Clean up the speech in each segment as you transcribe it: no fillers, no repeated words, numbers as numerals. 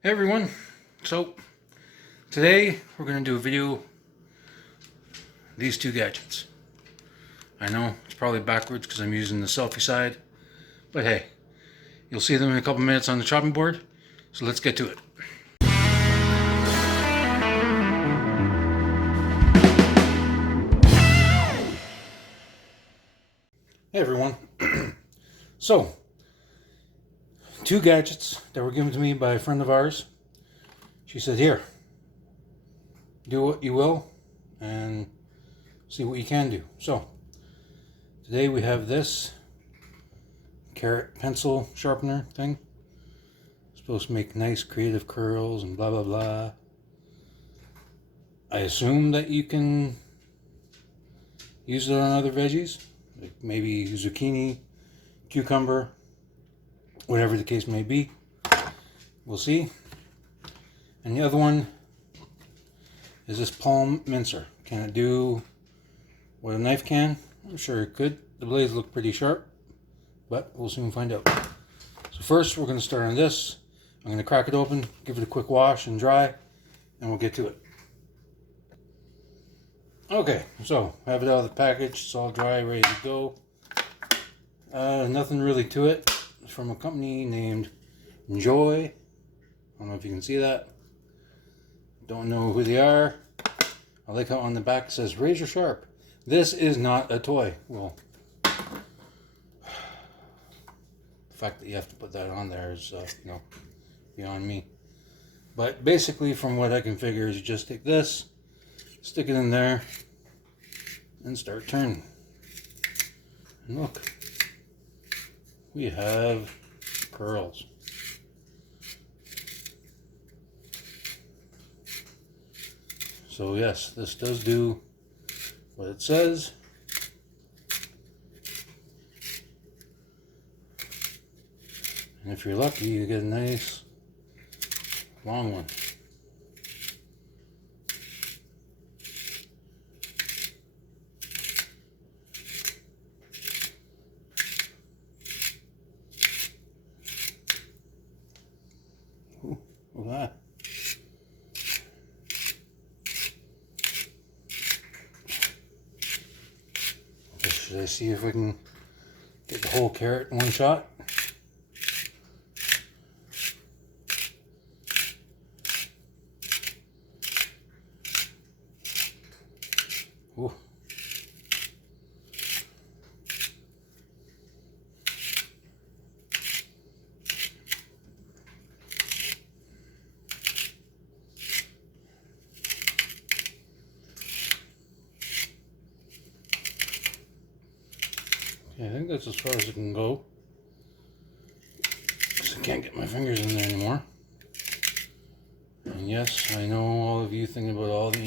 Hey everyone, so today we're going to do a video these two gadgets. I know it's probably backwards because I'm using the selfie side, but hey, you'll see them in a couple minutes on the chopping board, so let's get to it. Hey everyone, so two gadgets that were given to me by a friend of ours. She said, here, do what you will and see what you can do. So today we have this carrot pencil sharpener thing. It's supposed to make nice creative curls and blah blah blah. I assume that you can use it on other veggies, like maybe zucchini, cucumber, whatever the case may be. We'll see. And the other one is this palm mincer. Can it do what a knife can? I'm sure it could. The blades look pretty sharp, but we'll soon find out. So first we're going to start on this. I'm going to crack it open, give it a quick wash and dry, and we'll get to it. Okay, so have it out of the package. It's all dry, ready to go. Nothing really to it. It's from a company named Enjoy. I don't know if you can see that. Don't know who they are. I like how on the back it says razor sharp. This is not a toy. Well, the fact that you have to put that on there is, beyond me. But basically, from what I can figure, is you just take this, stick it in there, and start turning. And look, we have curls. So yes, this does do what it says. And if you're lucky, you get a nice long one. Ooh, look at that. Should I see if we can get the whole carrot in one shot? Ooh. Yeah, I think that's as far as it can go. Because I can't get my fingers in there anymore. And yes, I know all of you thinking about all the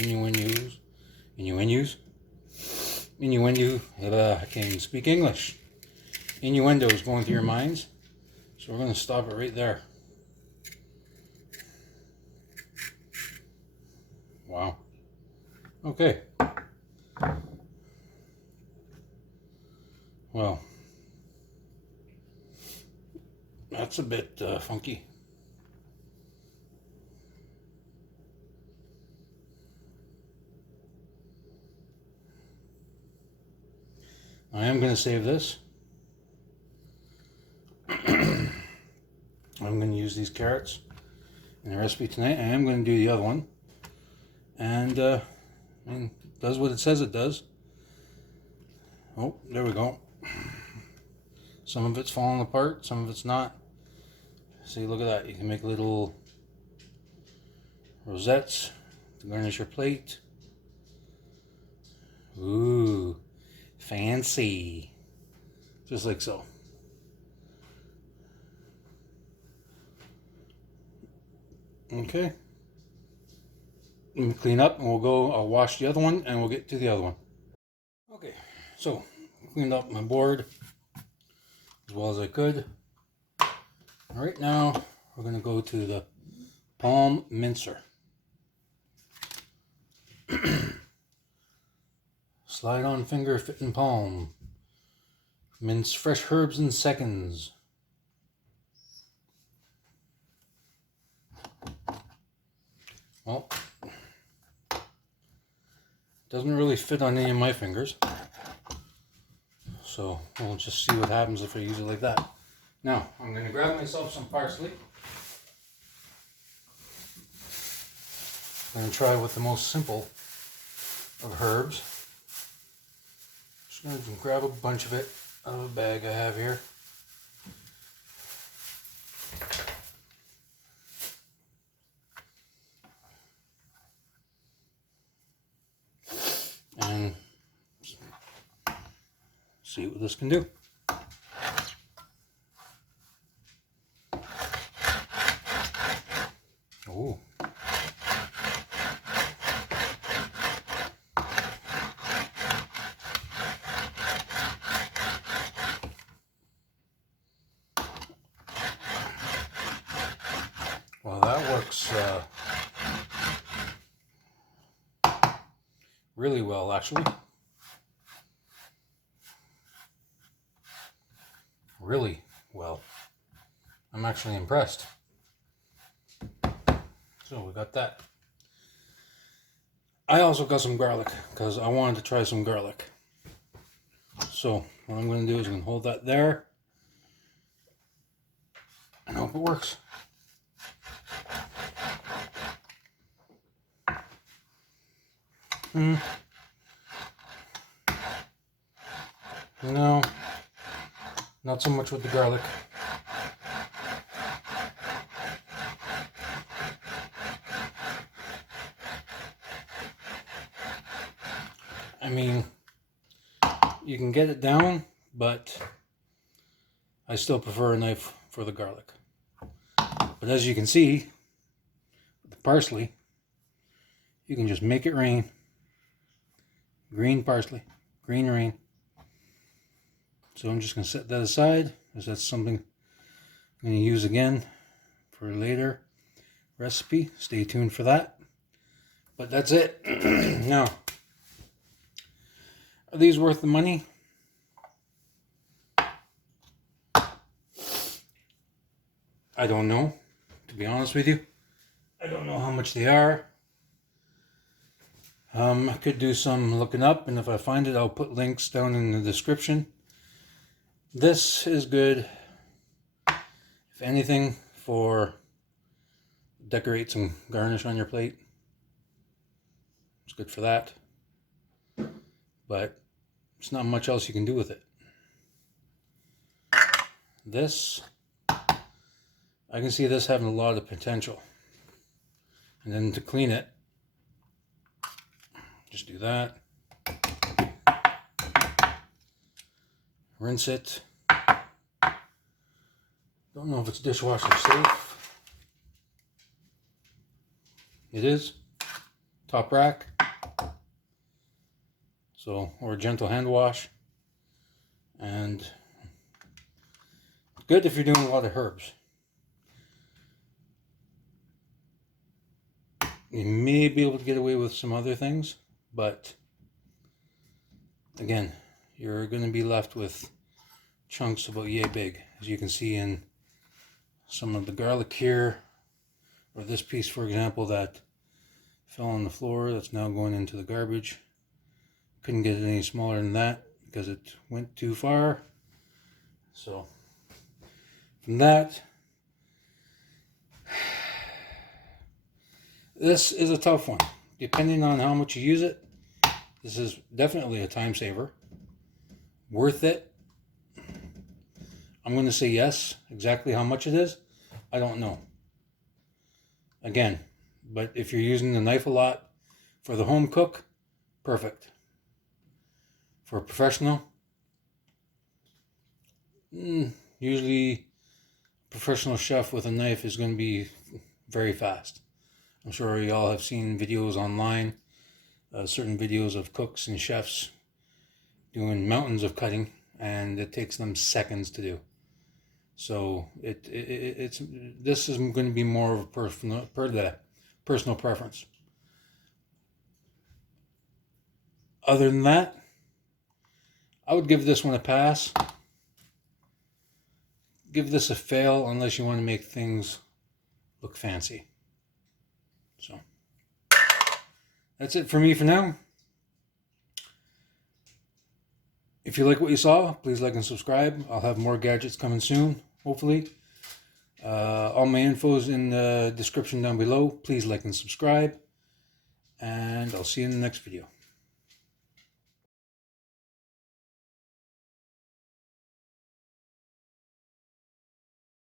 I can't even speak English. Innuendos going through your minds. So we're going to stop it right there. Wow. Okay. Well, that's a bit funky. I am going to save this. I'm going to use these carrots in the recipe tonight. I am going to do the other one. And it does what it says it does. Oh, there we go. Some of it's falling apart, some of it's not. See, look at that. You can make little rosettes to garnish your plate. Ooh, fancy. Just like so. Okay. Let me clean up and I'll wash the other one and we'll get to the other one. Okay, so cleaned up my board as well as I could. All right, now we're going to go to the palm mincer. Slide on finger, fit in palm. Mince fresh herbs in seconds. Well, doesn't really fit on any of my fingers. So we'll just see what happens if I use it like that. Now, I'm going to grab myself some parsley. I'm going to try with the most simple of herbs. Just going to grab a bunch of it out of a bag I have here. And see what this can do. Oh. Well, that works really well, actually. Really well. I'm actually impressed. So we got that. I also got some garlic because I wanted to try some garlic. So what I'm going to do is I'm going to hold that there and hope it works. No, not so much with the garlic. I mean, you can get it down, but I still prefer a knife for the garlic. But as you can see, with the parsley, you can just make it rain. Green parsley, green rain. So I'm just going to set that aside, because that's something I'm going to use again for a later recipe. Stay tuned for that. But that's it. Now, are these worth the money? I don't know, to be honest with you. I don't know how much they are. I could do some looking up, and if I find it, I'll put links down in the description. This is good, if anything, for decorate some garnish on your plate. It's good for that. But there's not much else you can do with it. This, I can see this having a lot of potential. And then to clean it, just do that. Rinse it. Don't know if it's dishwasher safe. It is. Top rack. So, or a gentle hand wash. And good if you're doing a lot of herbs. You may be able to get away with some other things, but again, you're going to be left with chunks about yay big, as you can see in some of the garlic here, or this piece, for example, that fell on the floor. That's now going into the garbage. Couldn't get it any smaller than that because it went too far. So from that, this is a tough one. Depending on how much you use it, this is definitely a time saver. Worth it? I'm going to say yes. Exactly how much it is, I don't know. Again, but if you're using the knife a lot for the home cook, perfect. For a professional, usually a professional chef with a knife is going to be very fast. I'm sure you all have seen videos online, certain videos of cooks and chefs doing mountains of cutting, and it takes them seconds to do. So this is going to be more of a personal preference. Other than that, I would give this one a pass. Give this a fail unless you want to make things look fancy. So that's it for me for now. If you like what you saw, please like and subscribe. I'll have more gadgets coming soon, hopefully. All my info is in the description down below. Please like and subscribe. And I'll see you in the next video.